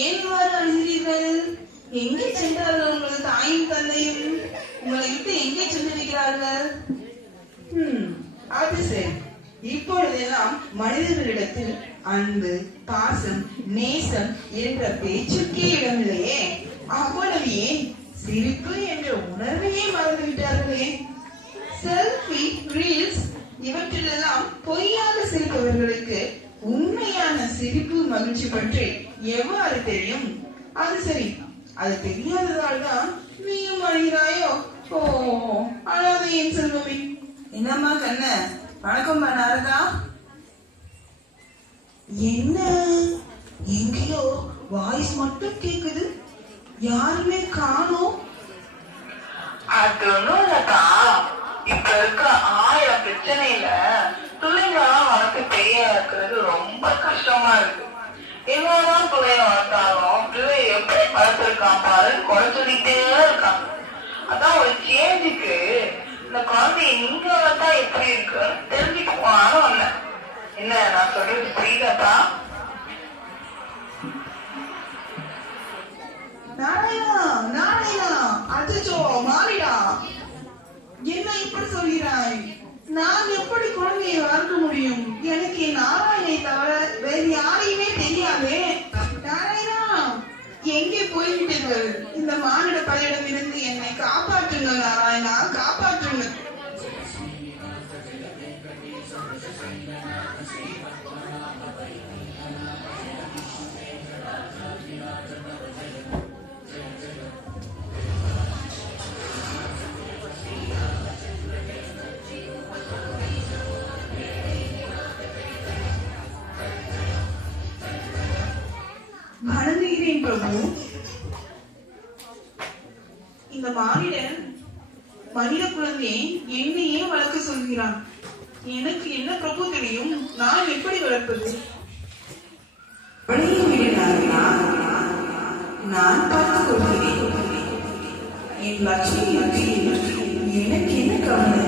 ஏன் இவ்வாறு அழுகிறீர்கள்? எங்கே சென்றார்கள் உங்களது தாயும் தந்தையும்? உங்களை விட்டு எங்கே சென்றிருக்கிறார்கள்? அது சரி. இப்பொழுதெல்லாம் மனிதர்களிடத்தில் அன்பு, பாசம், நேசம் என்ற பேச்சுக்கே இடமில்லையே. அவ்வளவு ஏன் சிரிப்பு என்ற உணர்வையே மறந்து விட்டார்களே. செல்ஃபி, ரீல்ஸ் இவற்றிலெல்லாம் பொய்யாக சிரிப்பவர்களுக்கு உண்மையான சிரிப்பு, மகிழ்ச்சி பற்றி எவ்வாறு தெரியும்? அது சரி, அது தெரியாததால் தான் நீயும் அழுகிறாயோ? ஓ, அழாத என் செல்வமே. என்னம்மா கண்ண, வணக்கம் நாரதா. என்ன, எங்கேயோ வாய்ஸ் மட்டும் கேக்குது, யாருமே காணோம். அது ஒண்ணும் இல்லக்கா, இப்ப இருக்க 1000 பிரச்சனையில பிள்ளைங்களாம் வளர்த்து பெரிய இருக்கிறது ரொம்ப கஷ்டமா இருக்கு. என்னதான் பிள்ளைய வளர்த்தாலும் பிள்ளை எப்படி வளர்த்துருக்கான் பாரு, குறை சொல்லிட்டே இருக்காங்க. அதான் ஒரு சேஞ்சுக்கு இந்த குழந்தைய நீங்க வளர்த்தா எப்படி இருக்கு தெரிஞ்சுட்டு போனாலும் வந்தேன். என்ன நான் சொல்றது புரியுதாக்கா? நாராயணா, நாராயணா, அச்சோ மாறிடா, என்ன இப்படி சொல்கிறாய்? நான் எப்படி குழந்தையை வளர்க்க முடியும்? எனக்கு என் நாராயணை தவிர வேறு யாரையுமே தெரியாதே. நாராயணா, எங்கே போய்விட்டீர்கள்? இந்த மானிட படையிடம் இருந்து என்னை காப்பாற்றுங்கள் நாராயணா, காப்பாற்றுங்கள். வணங்குகிறேன் பிரபு. இந்த மானிடன் மனித குழந்தையை என்னையே வளர்க்க சொல்கிறான். எனக்கு என்ன பிரபு தெரியும்? நான் எப்படி வளர்ப்பது? நான் பார்த்துக் கொள்கிறேன். என் லட்சுமி எனக்கு என்ன கவலை?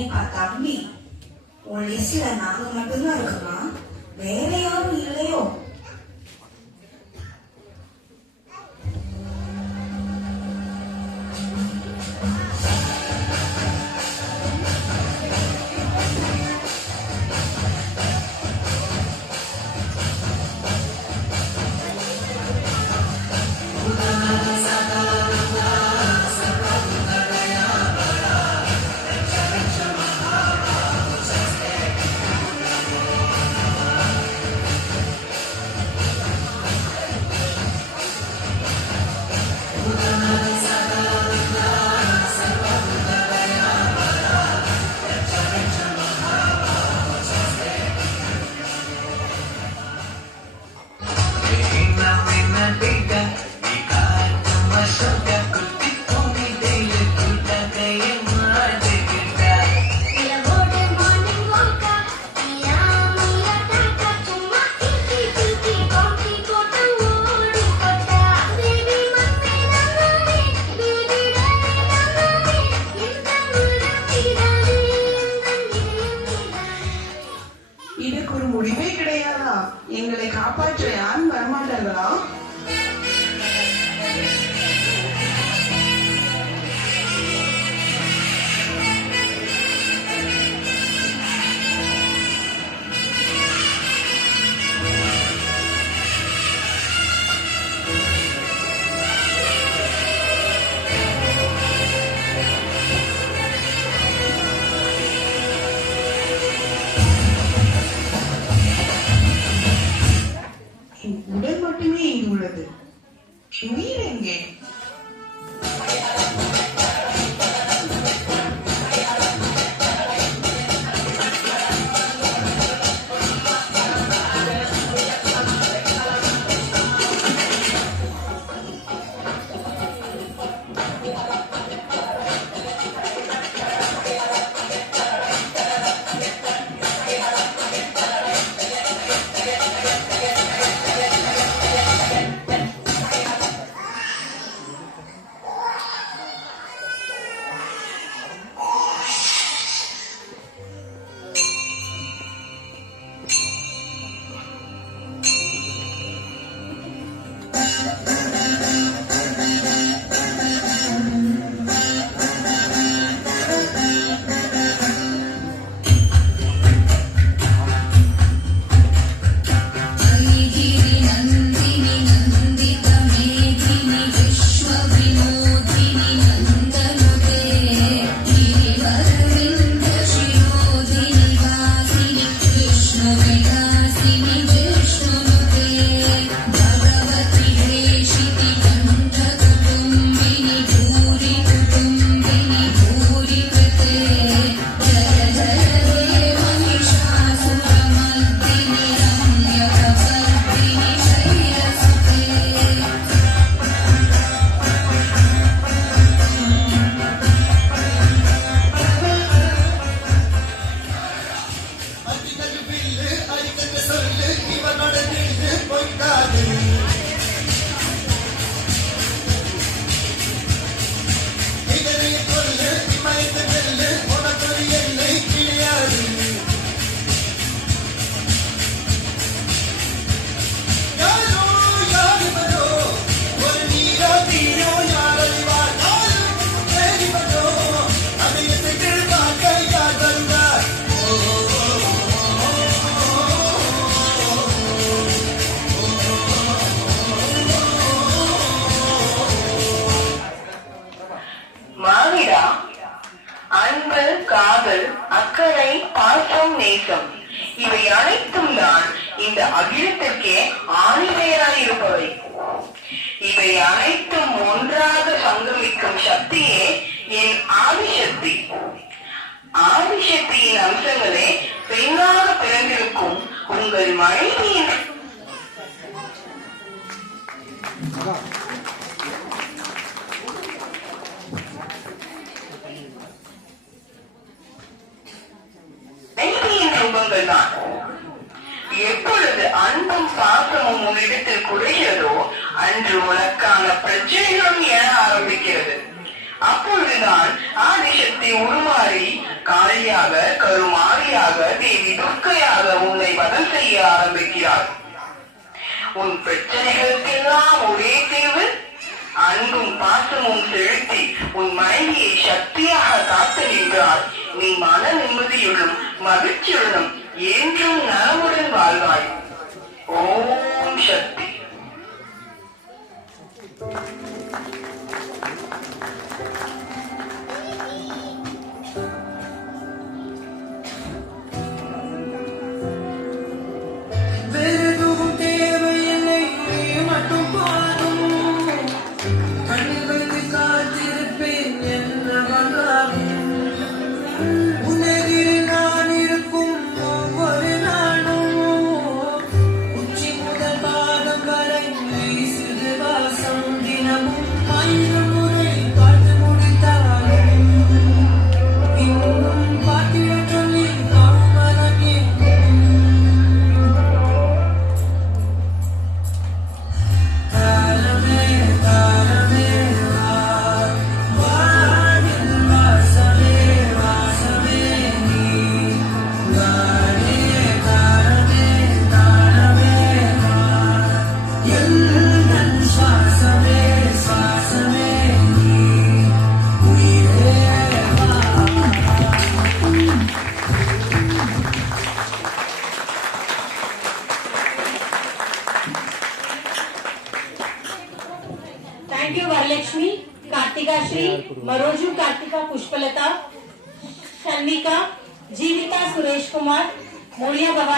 ஏப்பா தம்பி, உன் லிஸ்ட்ல நாங்க மட்டும்தான் இருக்குமா? வேற யாரும் இல்லையோ? காப்பாற்ற யாரும் வரமாட்டார்களா? என் உடல் மட்டுமே இங்கு உள்ளது. என் உயிர் எங்கே? மானிடா, அன்பு, காதல், அக்கறை, பாசம், நேசம் இவை அனைத்தும் தான் இந்த அகிலத்திற்கே ஆணிவேராயிருப்பவை. இவை அனைத்தும் ஒன்றாக சங்கமிக்கும் சக்தியே என் ஆதிசக்தி. ஆதிசக்தியின் அம்சங்களே பெண்ணாக பிறந்திருக்கும் உங்கள் மனைவியின் ரூபங்கள் தான். எப்பொழுது அன்பும் பாசமும் உன்னிடத்தில் குறைகிறதோ அன்று உனக்கான பிரச்சனைகளும் எழ ஆரம்பிக்கிறது. அப்பொழுதுதான் ஆதிசக்தி உருமாறி காளியாக, கருமாரியாக, தேவி துர்க்கையாக உன்னை வதம் செய்ய ஆரம்பிக்கிறார். உன் பிரச்சனைகளுக்கெல்லாம் ஒரே தீர்வு அன்பும் பாசமும் செலுத்தி உன் மனைவியை சக்தியாக காத்து நின்றால் நீ மன நிம்மதியுடன் மகிழ்ச்சியுடனும் என்றும் நலமுடன் வாழ்வாய். ஓம் சக்தி. உச்சி Thank you, Varalakshmi, Kartika Shri, Maroju Kartika Pushpalata, Shanvika, Jeevita Suresh Kumar, Moria Bhavani.